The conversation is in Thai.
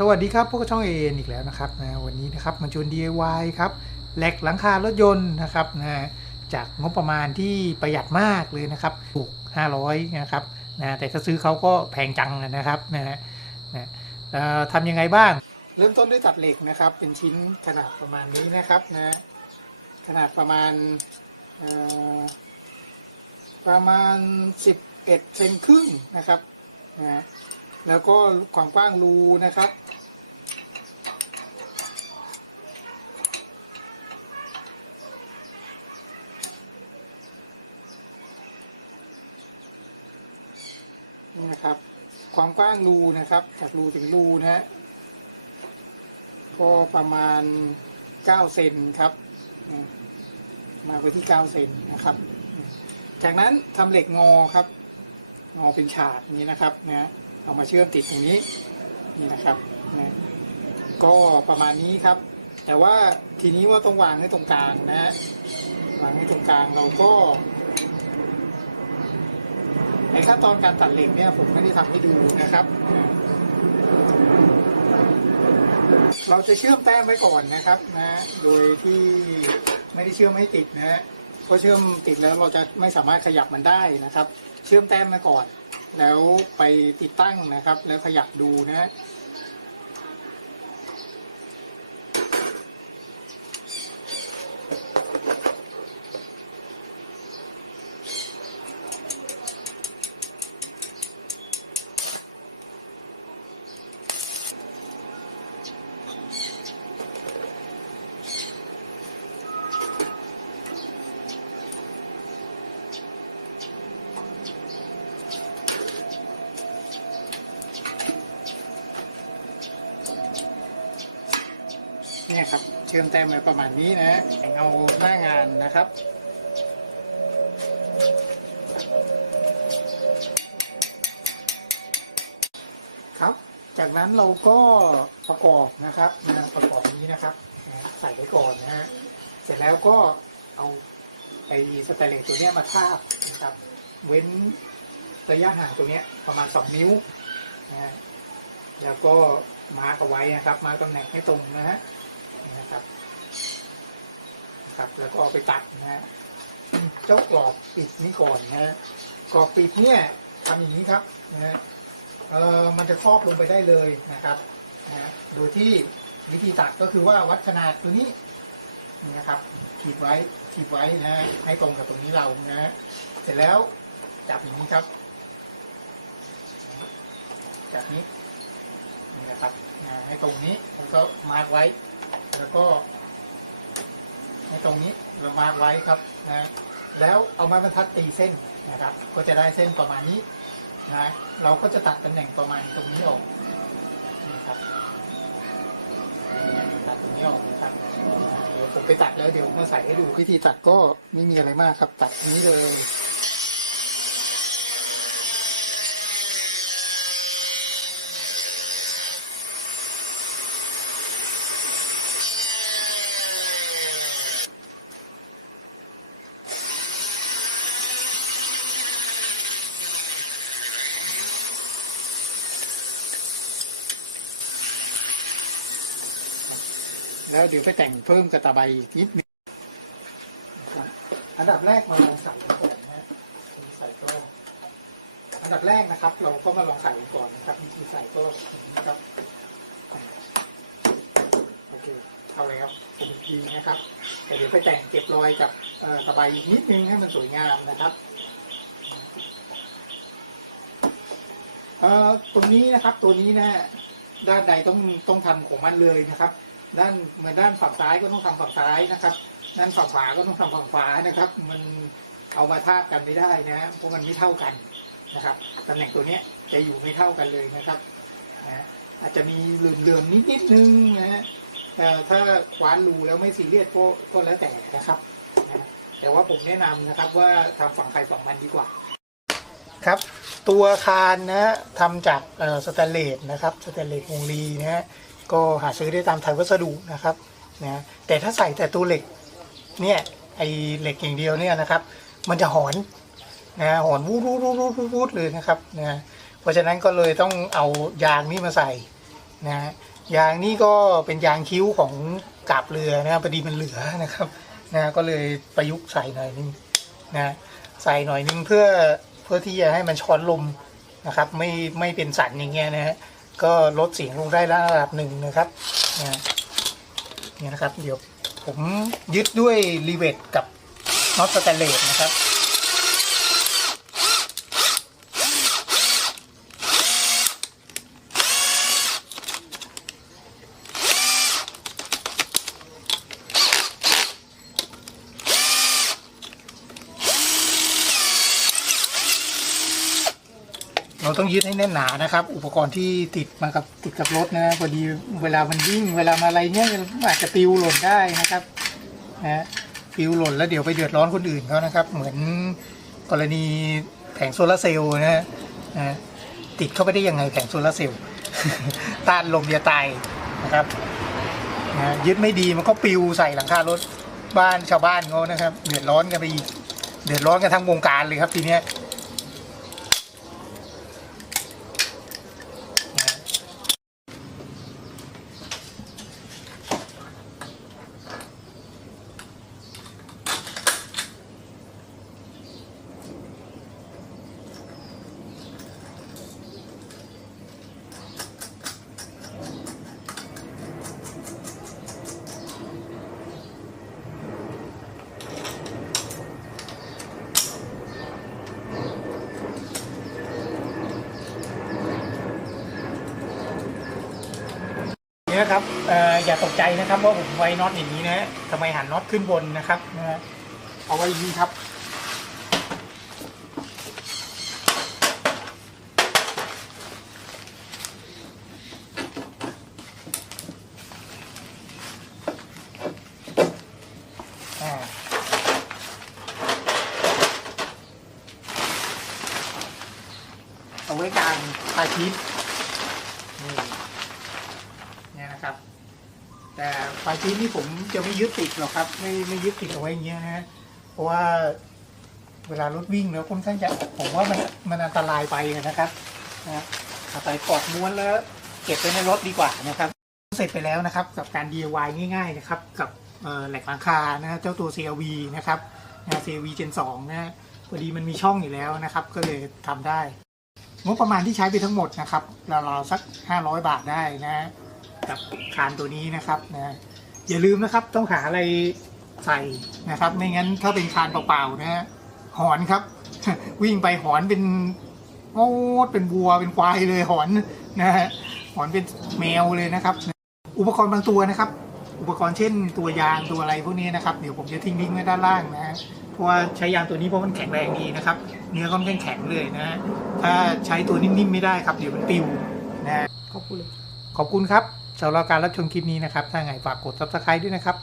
สวัสดีครับพวกช่องเอ็นอีกแล้วนะครับวันนี้นะครับมาชวน DIY ครับแหลกหลังคารถยนต์นะครับจากงบประมาณที่ประหยัดมากเลยนะครับถูก500นะครับแต่ถ้าซื้อเขาก็แพงจังนะครับนะทำยังไงบ้างเริ่มต้นด้วยตัดเหล็กนะครับเป็นชิ้นขนาดประมาณนี้นะครับขนาดประมาณเอ่อประมาณ11เซนครึ่งนะครับแล้วก็ความกว้างรูนะครับนี่นะครับความกว้างรูนะครับจากรูถึงรูนะฮะก็ประมาณ9เซนครับมาไปที่9เซนนะครับจากนั้นทำเหล็กงอครับงอเป็นฉากนี้นะครับเอามาเชื่อมติดตรงนี้นี่นะครับก็ประมาณนี้ครับแต่ว่าทีนี้ว่าต้องวางให้ตรงกลางนะฮะวางให้ตรงกลางเราก็ในขั้นตอนการตัดเหล็กเนี่ยผมไม่ได้ทำให้ดูนะครับเราจะเชื่อมแต้มไว้ก่อนนะครับโดยที่ไม่ได้เชื่อมให้ติดนะเพราะเชื่อมติดแล้วเราจะไม่สามารถขยับมันได้นะครับเชื่อมแต้มไว้ก่อนแล้วไปติดตั้งนะครับแล้วขยับดูนะเนี่ยครับเชื่อมแต้มไว้ประมาณนี้นะเอาหน้างานนะครับครับจากนั้นเราก็ประกอบนะครับประกอบนี้นะครับใส่ไว้ก่อนนะฮะเสร็จแล้วก็เอาไอ้สแตนเลสตัวนี้มาทาบนะครับเว้นระยะห่างตัวนี้ประมาณ2 นิ้วนะฮะแล้วก็มาร์กเอาไว้นะครับมาร์กตำแหน่งให้ตรงนะครับแล้วก็เอาไปตัดนะฮะเจ้ากรอบปิดนี้ก่อนนะกรอบปิดเนี่ยทำอย่างนี้ครับมันจะครอบลงไปได้เลยนะครับโดยที่วิธีตัดก็คือว่าวัดขนาดตัวนี้นะครับขีดไว้นะให้ตรงกับตรงนี้เรานะเสร็จแล้วจับอย่างนี้ครับจับนี้นะครับให้ตรงนี้แล้วก็มาร์กไว้แล้วก็ให้ตรงนี้เรามาร์กไว้ครับแล้วเอาไม้บรรทัดตีเส้นนะครับก็จะได้เส้นประมาณนี้เราก็จะตัดตำแหน่งประมาณตรงนี้ออกนะครับตัดตรงนี้ออกนะครับเดี๋ยวผมไปตัดแล้วเดี๋ยวมาใส่ให้ดูวิธีตัดก็ไม่มีอะไรมากครับตัดนี้เลยแล้วเดี๋ยวไปแต่งเพิ่มกระตาใบอีกนิดนึงอันดับแรกมาลองใส่ก่อนนะใส่ก็อันดับแรกนะครับเราก็มาลองใส่ก่อนนะครับวิธีใส่ก็นะครับโอเคเอาเลยครับผมดีนะครับแต่เดี๋ยวไปแต่งเก็บรอยกับตะไบอีกนิดนึงให้มันสวยงามนะครับตรงนี้นะครับตัวนี้นะด้านใดต้องทำของมันเลยนะครับเหมือนด้านฝั่งซ้ายก็ต้องทำฝั่งซ้ายนะครับด้านฝั่งขวาก็ต้องทำฝั่งขวานะครับมันเอามาทาบกันไม่ได้นะเพราะมันไม่เท่ากันนะครับตำแหน่งตัวนี้จะอยู่ไม่เท่ากันเลยนะครับอาจจะมีเหลื่อมๆนิดนึงนะถ้าคว้านรูแล้วไม่ซีเรียสก็แล้วแต่นะครับแต่ว่าผมแนะนำนะครับว่าทำฝั่งใครฝั่งมันดีกว่าครับตัวคานนะทำจากสแตนเลสนะครับสแตนเลสวงรีนะฮะก็หาซื้อได้ตามไทยวัสดุนะครับแต่ถ้าใส่แต่ตัวเหล็กเนี่ยไอเหล็กอย่างเดียวเนี่ยนะครับมันจะหอนหอนวูดเลยนะครับเพราะฉะนั้นก็เลยต้องเอายางนี้มาใส่ นะยางนี่ก็เป็นยางคิ้วของกาบเรือนะครับพอดีมันเหลือนะครับนะก็เลยประยุกต์ใส่หน่อยนึงนะใส่หน่อยนึงเพื่อที่จะให้มันช้อนลมนะครับไม่เป็นสันอย่างเงี้ยนะฮะก็ลดเสียงลงได้ระดับหนึ่งนะครับเนี่ยนะครับเดี๋ยวผมยึดด้วยรีเวทกับน็อตสแตนเลสนะครับเราต้องยึดให้แน่นหนานะครับอุปกรณ์ที่ติดกับรถนะพอดีเวลามันวิ่งเวลามาอะไรเนี่ยอาจจะปลิวหล่นได้นะครับนะปลิวหล่นแล้วเดี๋ยวไปเดือดร้อนคนอื่นเขานะครับเหมือนกรณีแผงโซลาร์เซลล์นะติดเข้าไปได้ยังไงแผงโซลาร์เซลล์ต้านลมจะตายนะครับยึดไม่ดีมันก็ปลิวใส่หลังคารถบ้านชาวบ้านเขานะครับเดือดร้อนกันไปอีกเดือดร้อนกันทั้งวงการเลยครับทีเนี้ยนะครับอย่าตกใจนะครับว่าผมไว้น็อตอย่างนี้นะทำไมหันน็อตขึ้นบนนะครับเอาไว้อย่างนี้ครับเอาไว้กลางปลายชีสเนี่ยนะครับแต่ปลายชีสนี่ผมจะไม่ยึดติดหรอกครับไม่ยึดติดเอาไว้อย่างเงี้ยนะเพราะว่าเวลารถวิ่งแล้วค่อนข้างจะผมว่ามันอันตรายไปนะครับเอาไปกอดม้วนแล้วเก็บไว้ในรถดีกว่านะครับเสร็จไปแล้วนะครับกับการ DIY ง่ายๆนะครับกับแหลกหลังคานะเจ้าตัว CRV นะครับCRV Gen 2นะพอดีมันมีช่องอยู่แล้วนะครับก็เลยทำได้งบประมาณที่ใช้ไปทั้งหมดนะครับเราสัก500 บาทได้นะกับคานตัวนี้นะครับอย่าลืมนะครับต้องหาอะไรใส่นะครับไม่งั้นถ้าเป็นคานเปล่าๆนะหอนครับ วิ่งไปหอนเป็นโอ้เป็นวัวเป็นควายเลยหอนนะฮะหอนเป็นแมวเลยนะครับอุปกรณ์บางตัวนะครับอุปกรณ์เช่นตัวยางตัวอะไรพวกนี้นะครับเดี๋ยวผมจะทิ้งลิงก์ไว้ด้านล่างนะเพราะว่าใช้ยางตัวนี้เพราะมันแข็งแรงดีนะครับเนื้อค่อนข้างแข็งเลยนะถ้าใช้ตัวนิ่มๆไม่ได้ครับเดี๋ยวมันปิวนะขอบคุณครับสำหรับการรับชมคลิปนี้นะครับถ้าไงฝากกด Subscribe ด้วยนะครับ